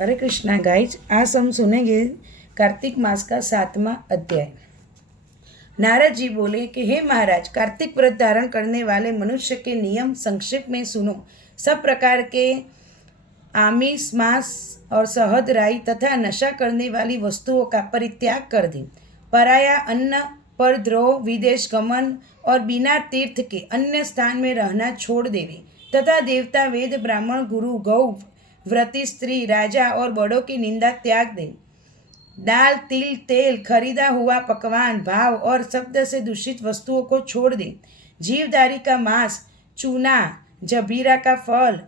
हरे Krishna guys, आज हम सुनेंगे कार्तिक मास का 7वां अध्याय। नारद जी बोले कि हे महाराज, कार्तिक व्रत धारण करने वाले मनुष्य के नियम संक्षेप में सुनो। सब प्रकार के आमिष, मांस और शहद, राई तथा नशा करने वाली वस्तुओं का परित्याग कर दें। पराया अन्न, परद्रोह, विदेश गमन और बिना तीर्थ के अन्य स्थान में रहना छोड़ देवे तथा देवता, वेद, ब्राह्मण, गुरु, गौ, व्रती स्त्री, राजा और बड़ों की निंदा त्याग दें। दाल, तिल, तेल, खरीदा हुआ पकवान, भाव और शब्द से दूषित वस्तुओं को छोड़ दें। जीवदारी का मांस, चूना, जबीरा का फल,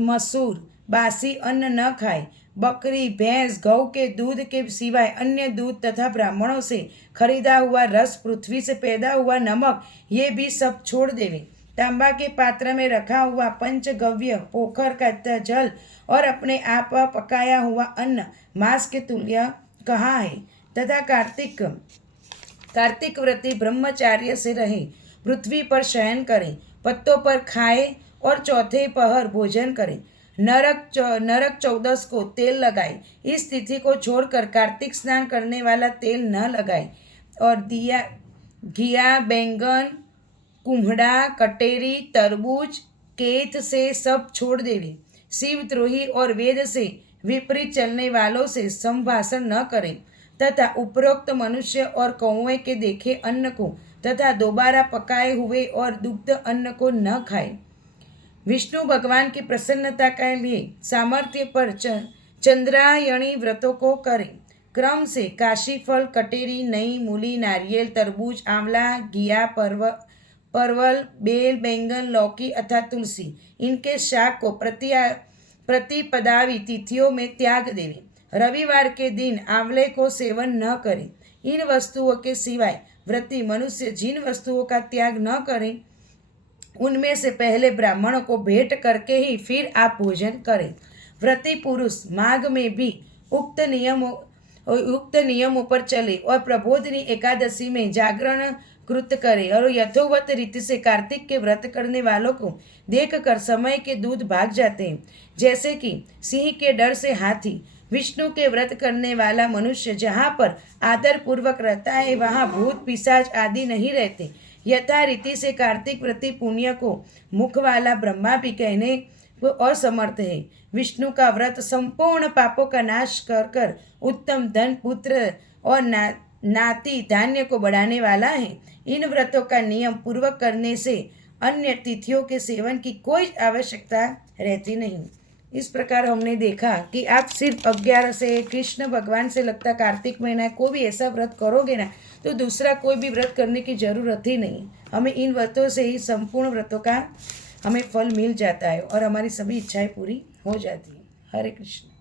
मसूर, बासी अन्न न खाए। बकरी, भैंस, गौ के दूध के सिवाय अन्य दूध तथा ब्राह्मणों से खरीदा हुआ रस, पृथ्वी से पैदा हुआ नमक, ये भी सब छोड़ देवे। तांबा के पात्र में रखा हुआ पंचगव्य, पोखर का जल और अपने आप पकाया हुआ अन्न मांस के तुल्य कहा है। तथा कार्तिक व्रती ब्रह्मचार्य से रहे, पृथ्वी पर शयन करें, पत्तों पर खाए और चौथे पहर भोजन करें। नरक 14 को तेल लगाए। इस तिथि को छोड़कर कार्तिक स्नान करने वाला तेल न लगाए। और घिया, बैंगन, कुम्हड़ा, कटेरी, तरबूज, केत से सब छोड़ देवे। शिवद्रोही और वेद से विपरीत चलने वालों से संभाषण न करें तथा उपरोक्त मनुष्य और कौवे के देखे अन्न को तथा दोबारा पकाए हुए और दुग्ध अन्न को न खाए। विष्णु भगवान की प्रसन्नता के लिए सामर्थ्य पर चंद्रायणी व्रतों को करें। क्रम से काशी फल, कटेरी, नई, मूली, नारियल, तरबूज, आंवला, घिया, परवल, बेल, बैंगन, लौकी अथवा तुलसी, इनके शाक को प्रतिपदावी तिथियों में त्याग देवे। रविवार के दिन आंवले को सेवन न करें। इन वस्तुओं के सिवाय व्रती मनुष्य जिन वस्तुओं का त्याग न करें, उनमें से पहले ब्राह्मणों को भेंट करके ही फिर आप भोजन करें। व्रती पुरुष माघ में भी उक्त नियमों पर चले और प्रबोधिनी एकादशी में जागरण कृत करे और यथोवत रीति से कार्तिक के व्रत करने वालों को देखकर समय के दूत भाग जाते हैं, जैसे कि सिंह के डर से हाथी। विष्णु के व्रत करने वाला मनुष्य जहाँ पर आदर पूर्वक रहता है, वहाँ भूत, पिशाच आदि नहीं रहते। यथा रीति से कार्तिक व्रती पुण्य को मुख वाला ब्रह्मा भी कहने को असमर्थ है। विष्णु का व्रत संपूर्ण पापों का नाश कर उत्तम धन, पुत्र और नाती धान्य को बढ़ाने वाला है। इन व्रतों का नियम पूर्वक करने से अन्य तिथियों के सेवन की कोई आवश्यकता रहती नहीं। इस प्रकार हमने देखा कि आप सिर्फ 11 से कृष्ण भगवान से लगता कार्तिक महीना कोई भी ऐसा व्रत करोगे ना, तो दूसरा कोई भी व्रत करने की जरूरत ही नहीं। हमें इन व्रतों से ही संपूर्ण व्रतों का हमें फल मिल जाता है और हमारी सभी इच्छाएं पूरी हो जाती हैं। हरे कृष्ण।